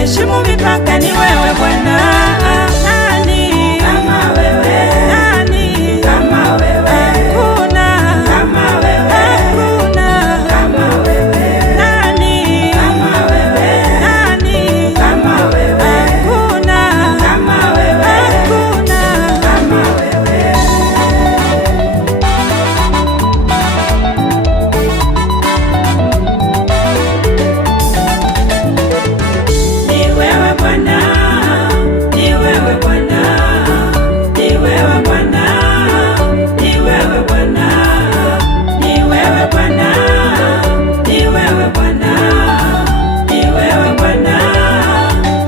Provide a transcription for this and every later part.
heshimu mipaka, ni wewe Bwana. Nani kama wewe? Nani kama wewe? Hakuna kama wewe, hakuna kama wewe. Nani kama wewe? Nani kama wewe? Hakuna kama wewe, hakuna kama wewe. Ni wewe Bwana, ni wewe Bwana, ni wewe Bwana, ni wewe Bwana, ni wewe Bwana, ni wewe Bwana, ni wewe Bwana,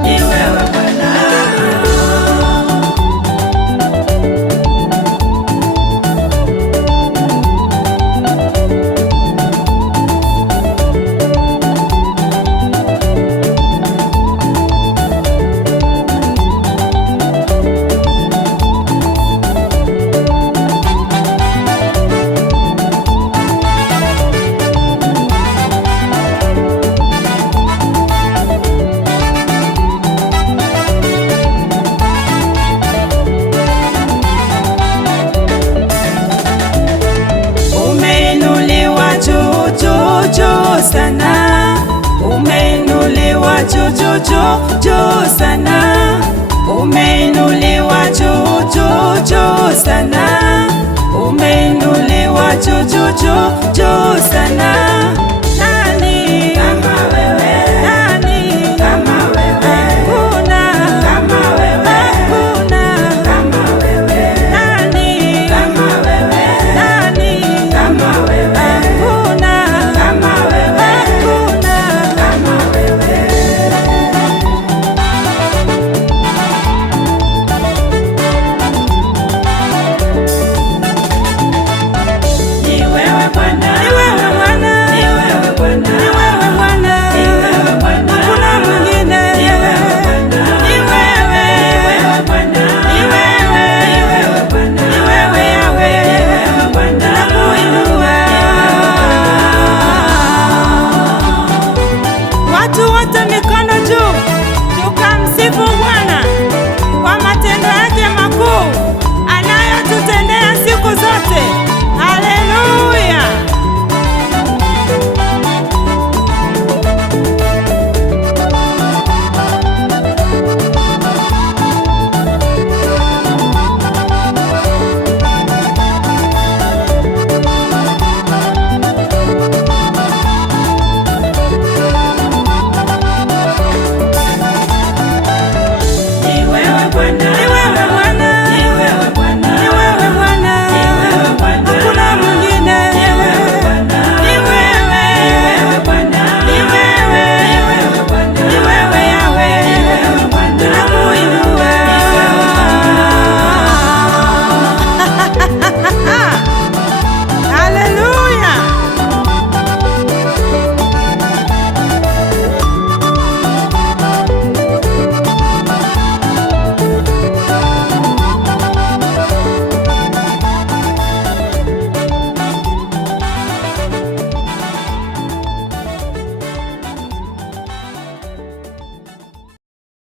ni wewe Bwana. Umeinuliwa juu juu juu sana, umeinuliwa juu juu juu juu sana, umeinuliwa juu juu juu sana, umeinuliwa juu juu juu juu sana.